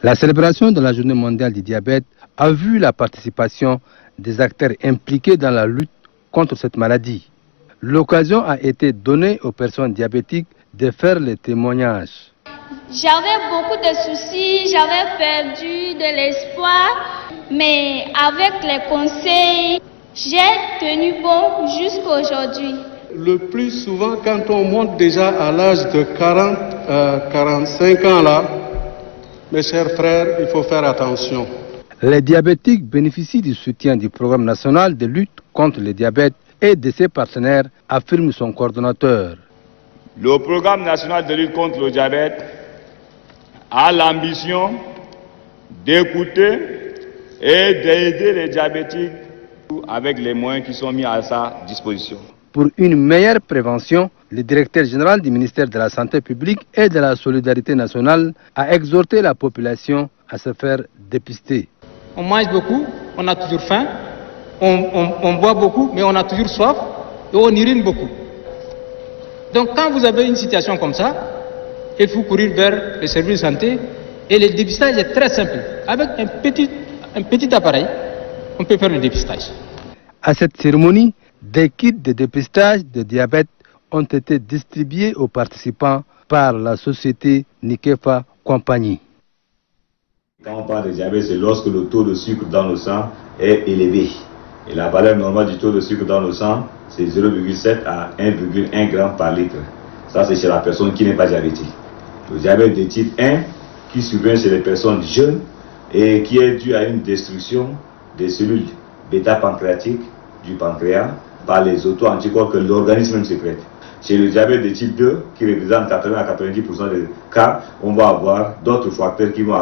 La célébration de la Journée mondiale du diabète a vu la participation des acteurs impliqués dans la lutte contre cette maladie. L'occasion a été donnée aux personnes diabétiques de faire les témoignages. J'avais beaucoup de soucis, j'avais perdu de l'espoir, mais avec les conseils, j'ai tenu bon jusqu'à aujourd'hui. Le plus souvent, quand on monte déjà à l'âge de 45 ans là, mes chers frères, il faut faire attention. Les diabétiques bénéficient du soutien du programme national de lutte contre le diabète et de ses partenaires, affirme son coordonnateur. Le programme national de lutte contre le diabète a l'ambition d'écouter et d'aider les diabétiques avec les moyens qui sont mis à sa disposition. Pour une meilleure prévention, le directeur général du ministère de la Santé publique et de la Solidarité nationale a exhorté la population à se faire dépister. On mange beaucoup, on a toujours faim, on boit beaucoup, mais on a toujours soif et on urine beaucoup. Donc quand vous avez une situation comme ça, il faut courir vers les services de santé et le dépistage est très simple. Avec un petit appareil, on peut faire le dépistage. À cette cérémonie, des kits de dépistage de diabète ont été distribués aux participants par la société Nikefa Compagnie. Quand on parle de diabète, c'est lorsque le taux de sucre dans le sang est élevé. Et la valeur normale du taux de sucre dans le sang, c'est 0,7 à 1,1 g par litre. Ça, c'est chez la personne qui n'est pas diabétique. Le diabète de type 1, qui survient chez les personnes jeunes et qui est dû à une destruction des cellules bêta-pancréatiques du pancréas par les auto-anticorps que l'organisme même sécrète. Chez le diabète de type 2, qui représente 80 à 90% des cas, on va avoir d'autres facteurs qui vont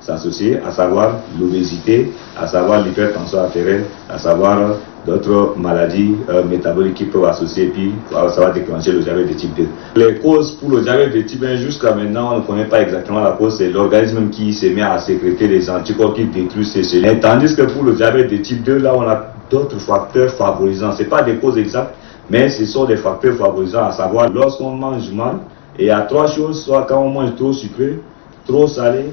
s'associer, à savoir l'obésité, à savoir l'hypertension artérielle, à savoir d'autres maladies métaboliques qui peuvent associer et puis ça va déclencher le diabète de type 2. Les causes pour le diabète de type 1, jusqu'à maintenant, on ne connaît pas exactement la cause, c'est l'organisme qui se met à sécréter des anticorps qui détruisent ces cellules. Tandis que pour le diabète de type 2, là, on a d'autres facteurs favorisants. Ce n'est pas des causes exactes, mais ce sont des facteurs favorisants, à savoir lorsqu'on mange mal, et il y a trois choses, soit quand on mange trop sucré, trop salé,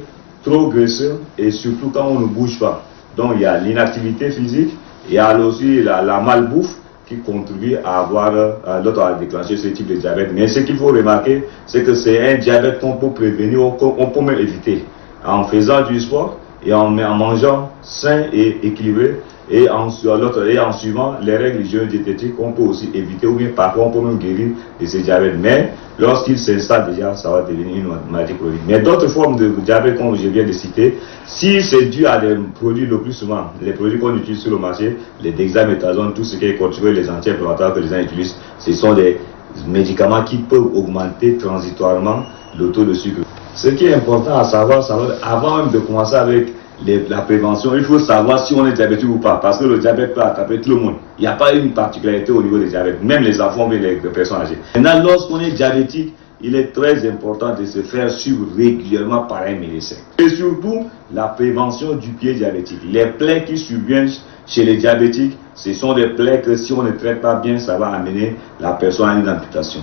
trop graisseux, et surtout quand on ne bouge pas. Donc il y a l'inactivité physique, il y a aussi la malbouffe qui contribue à déclencher ce type de diabète. Mais ce qu'il faut remarquer, c'est que c'est un diabète qu'on peut prévenir, on peut même éviter, en faisant du sport et en mangeant sain et équilibré. Et en suivant les règles hygiéno-diététiques, on peut aussi éviter ou bien parfois on peut même guérir de ces diabètes. Mais lorsqu'il s'installe déjà, ça va devenir une maladie chronique. Mais d'autres formes de diabète, comme je viens de citer, si c'est dû à des produits, le plus souvent, les produits qu'on utilise sur le marché, les dexaméthasone, tout ce qui est contrôlé, les anti-inflammatoires que les gens utilisent, ce sont des médicaments qui peuvent augmenter transitoirement le taux de sucre. Ce qui est important à savoir, avant même de commencer avec la prévention, il faut savoir si on est diabétique ou pas, parce que le diabète peut attraper tout le monde. Il n'y a pas une particularité au niveau des diabètes, même les enfants et les personnes âgées. Maintenant, lorsqu'on est diabétique, il est très important de se faire suivre régulièrement par un médecin. Et surtout, la prévention du pied diabétique. Les plaies qui surviennent chez les diabétiques, ce sont des plaies que si on ne traite pas bien, ça va amener la personne à une amputation.